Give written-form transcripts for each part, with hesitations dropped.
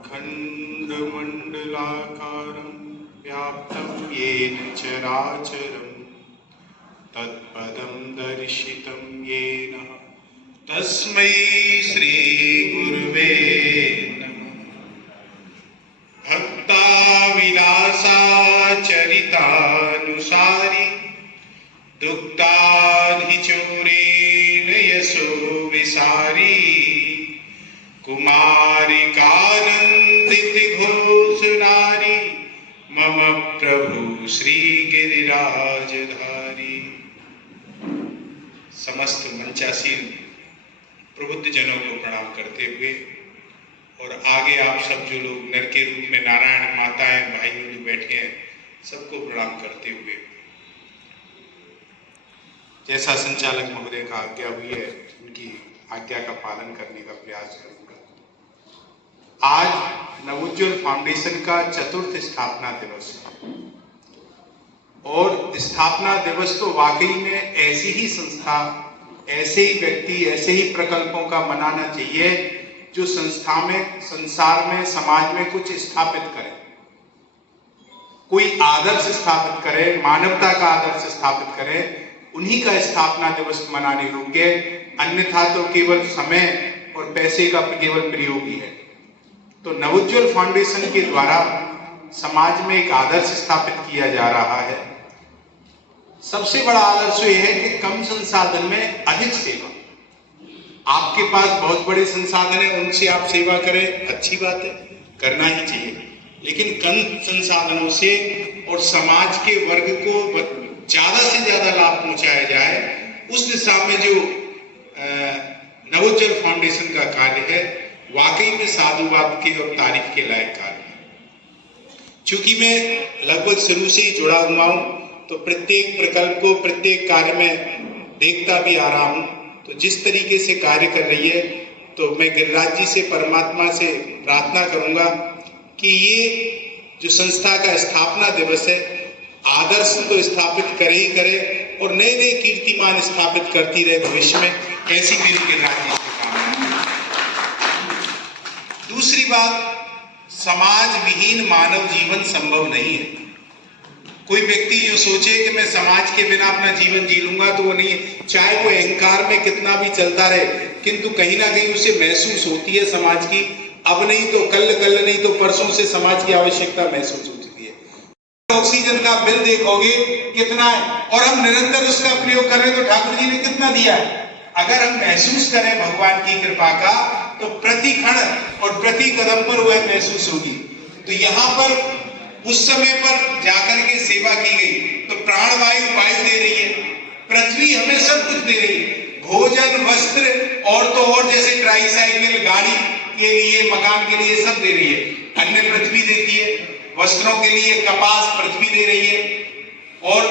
अखण्डमण्डलाकारं व्याप्तं येन चराचरं तत्पदं दर्शितं येन तस्मै श्रीगुरुवे नमः। भक्ताविलासाचरितानुसारि दुग्धाधिचूरेण यशो विसारी कुमारिकानन्दित घोषनारी मम प्रभु श्री गिरिराजधारी। समस्त मंचासीन प्रबुद्ध जनों को प्रणाम करते हुए और आगे आप सब जो लोग नर के रूप में नारायण माताएं भाइयों जो बैठे हैं सबको प्रणाम करते हुए जैसा संचालक महोदय का आज्ञा हुई है उनकी आज्ञा का पालन करने का प्रयास करूंगा। आज नवोज्ज्वल फाउंडेशन का चतुर्थ स्थापना दिवस है और स्थापना दिवस तो वाकई में ऐसी ही संस्था, ऐसे ही व्यक्ति, ऐसे ही प्रकल्पों का मनाना चाहिए जो संस्था में, संसार में, समाज में कुछ स्थापित करे, कोई आदर्श स्थापित करे, मानवता का आदर्श स्थापित करे, उन्हीं का स्थापना दिवस मनाने योग्य, अन्यथा तो केवल समय और पैसे का केवल प्रयोग ही है। तो नवोज्ज्वल फाउंडेशन के द्वारा समाज में एक आदर्श स्थापित किया जा रहा है। सबसे बड़ा आदर्श यह है कि कम संसाधन में अधिक सेवा। आपके पास बहुत बड़े संसाधन है, उनसे आप सेवा करें, अच्छी बात है, करना ही चाहिए, लेकिन कम संसाधनों से और समाज के वर्ग को ज्यादा से ज्यादा लाभ पहुंचाया जाए, उस दिशा में जो नवोज्ज्वल फाउंडेशन का कार्य है वाकई में साधुवाद के और तारीफ के लायक कार्य है। चूंकि मैं लगभग शुरू से ही जुड़ा हुआ हूं तो प्रत्येक प्रकल्प को, प्रत्येक कार्य में देखता भी आ रहा हूं, तो जिस तरीके से कार्य कर रही है तो मैं गिरिराज जी से, परमात्मा से प्रार्थना करूंगा कि ये जो संस्था का स्थापना दिवस है आदर्श तो स्थापित करे ही करे और नए नए कीर्तिमान स्थापित करती रहे भविष्य में, ऐसी मेरी गिरिराज जी से कामना। दूसरी बात, समाज विहीन मानव जीवन संभव नहीं है। कोई व्यक्ति जो सोचे कि मैं समाज के बिना अपना जीवन जी लूंगा तो वो नहीं है, चाहे वो अहंकार में कितना भी चलता रहे, किंतु कहीं ना कहीं उसे महसूस होती है समाज की, अब नहीं तो कल, कल नहीं तो परसों से समाज की आवश्यकता महसूस होती है। ऑक्सीजन का बिल देखोगे कितना है और हम निरंतर उसका प्रयोग कर रहे हैं, तो ठाकुर जी ने कितना दिया है। अगर हम महसूस करें भगवान की कृपा का तो प्रति क्षण और प्रति कदम पर वह महसूस होगी। तो यहाँ पर उस समय पर जाकर के सेवा की गई तो प्राणवायु वायु दे रही है, पृथ्वी हमें सब कुछ दे रही है, भोजन, वस्त्र और तो और जैसे ट्राईसाइकिल, गाड़ी के लिए, मकान के लिए सब दे रही है। अन्न पृथ्वी देती है, वस्त्रों के लिए कपास पृथ्वी दे रही है, और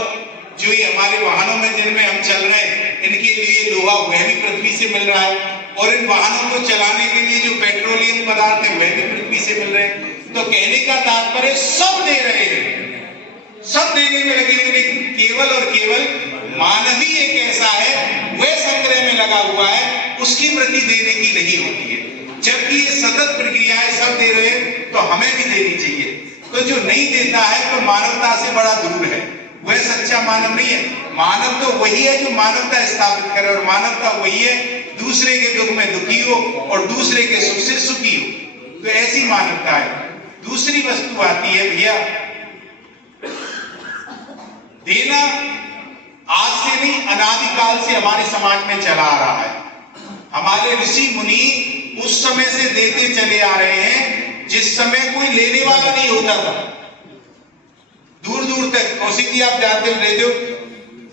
जो ये हमारे वाहनों में जिनमें हम चल रहे हैं इनके लिए लोहा वह भी पृथ्वी से मिल रहा है, और इन वाहनों को चलाने के लिए जो पेट्रोलियम पदार्थ है वह भी पृथ्वी से मिल रहे हैं। तो कहने का तात्पर्य सब दे रहे हैं, सब देने में लगे हुए, लेकिन केवल और केवल मानव ही एक ऐसा है वह संग्रह में लगा हुआ है, उसकी वृत्ति देने की नहीं होती है। जबकि ये सतत प्रक्रियाएं सब दे रहे हैं तो हमें भी देनी चाहिए। तो जो नहीं देता है तो मानवता से बड़ा दूर है, वह सच्चा मानव नहीं है। मानव तो वही है जो मानवता स्थापित करे, और मानवता वही है दूसरे के दुख में दुखी हो और दूसरे के सुख से सुखी हो, तो ऐसी मानवता है। दूसरी वस्तु आती है भैया, देना आज से नहीं, अनादिकाल से हमारे समाज में चला आ रहा है। हमारे ऋषि मुनि उस समय से देते चले आ रहे हैं जिस समय कोई लेने वाला नहीं होता था, दूर दूर तक। कौशिक जी आप जानते रहे हो,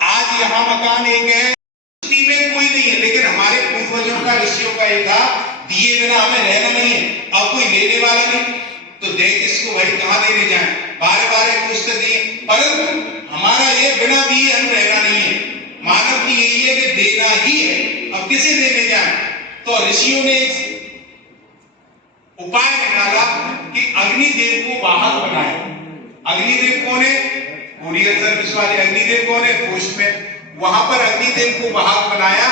आज यहाँ मकान एक है, में कोई नहीं है, लेकिन हमारे पूर्वजों का, ऋषियों का ये था, दिए बिना हमें रहना नहीं है। अब कोई लेने वाला नहीं तो दे किसको भाई, कहां देने जाए, बारे बारे पूछते दिए, परंतु हमारा ये बिना दिए हम रहना नहीं है। मानव की यही है कि देना ही है, अब किसे देने जाए। तो ऋषियों ने उपाय निकाला कि अग्निदेव को वाहक बनाए। अग्निदेव कौन है? कुरियर सर्विस वाले अग्निदेव कौन है? पोस्टमैन। वहां पर अग्निदेव को वाहक बनाया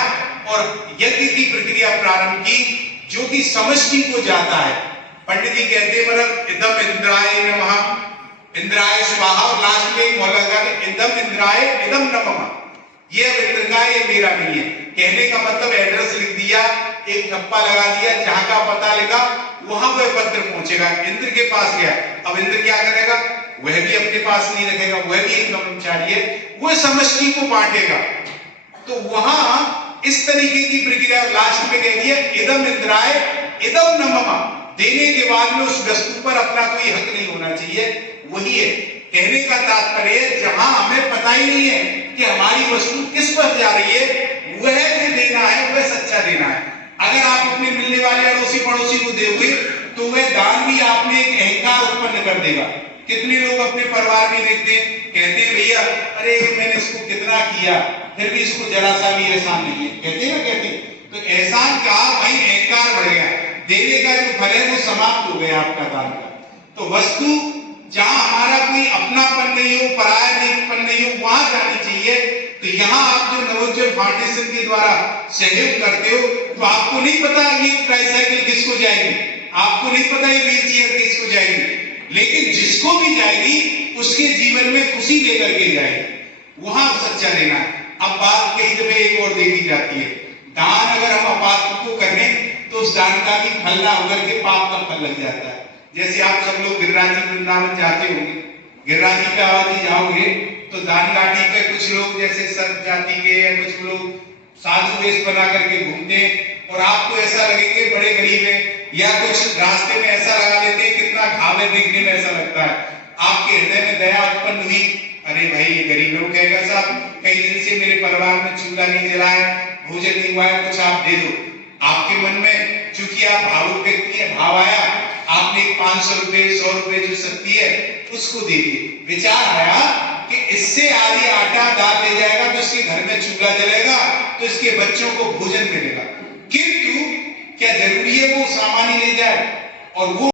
और यज्ञ की प्रक्रिया प्रारंभ की, जो कि समष्टि को जाता है। पंडित जी कहते हैं मतलब इदम इंद्राय नमः, इंद्राय स्वाहा, और लास्ट में एक मोहल्ला लगा के इदम इंद्राय इदम नमः। ये अब इंद्र का, ये मेरा नहीं है। कहने का मतलब एड्रेस लिख दिया, एक ठप्पा लगा दिया, जहां का पता लिखा वहां वह पत्र पहुंचेगा। इंद्र के पास गया, अब इंद्र क्या करेगा, वह भी अपने पास नहीं रखेगा, वह भी एक कर्मचारी है, वह समष्टि को बांटेगा। तो वहां इस तरीके की प्रक्रिया लास्ट में कह दिया इदम इंद्राय इदम नमः। देने के बाद में उस वस्तु पर अपना कोई हक नहीं होना चाहिए। वही है कहने का तात्पर्य, जहां हमें पता ही नहीं है कि हमारी वस्तु किस पर जा रही है, वह जो देना है वह सच्चा देना है। अगर आप अपने मिलने वाले अड़ोसी पड़ोसी को दोगे तो वह दान भी आप में एक अहंकार उत्पन्न कर देगा। कितने लोग अपने परिवार में देखते हैं, कहते हैं भैया अरे मैंने इसको कितना किया फिर भी इसको जरा सा भी एहसान नहीं है, कहते हैं ना, कहते हैं। तो एहसान का वही अहंकार बढ़ गया, देने का जो फल है वो समाप्त हो गया आपका दान का। तो वस्तु जहां हमारा कोई अपनापन नहीं हो, परायापन नहीं हो, वहां जानी चाहिए। तो यहाँ आप जो नवोज्वल फाउंडेशन के द्वारा सहयोग करते हो, तो आपको नहीं पता ये ट्राईसाइकिल किसको जाएगी, आपको नहीं पता ये व्हील चेयर किसको जाएगी, लेकिन जिसको भी जाएगी उसके जीवन में खुशी लेकर के जाएगी। वहां सच्चा देना है। अब बात कहीं में एक और देखी जाती है, दान अगर हम अपात्र को करें तो उस दान का भी फल ना होकर के पाप का फल लग जाता है। जैसे आप सब लोग गिरिराज जी वृंदावन जाते होंगे, गिरिराज जी पे आवाज जाओगे तो दान घाटी पे कुछ लोग जैसे सर्प जाति के या कुछ लोग साधु वेश बना करके घूमते हैं और आपको ऐसा लगेंगे बड़े गरीब है, या कुछ रास्ते में ऐसा लगा लेते हैं कितना घाव है, देखने में ऐसा लगता है। आपके हृदय में दया उत्पन्न हुई, अरे भाई ये गरीब लोग कहेगा साहब कई दिन से मेरे परिवार में चूल्हा नहीं जला है, भोजन नहीं हुआ है, कुछ आप दे दो। आपके मन में चूंकि आप भावुक व्यक्ति है, भाव आया, आपने 500 रुपए 100 रुपए जो शक्ति है उसको दे दिए। विचार आया कि इससे आधी आटा दाल ले जाएगा तो इसके घर में चूल्हा जलेगा, तो इसके बच्चों को भोजन मिलेगा। किंतु क्या जरूरी है वो सामान ही ले जाए और वो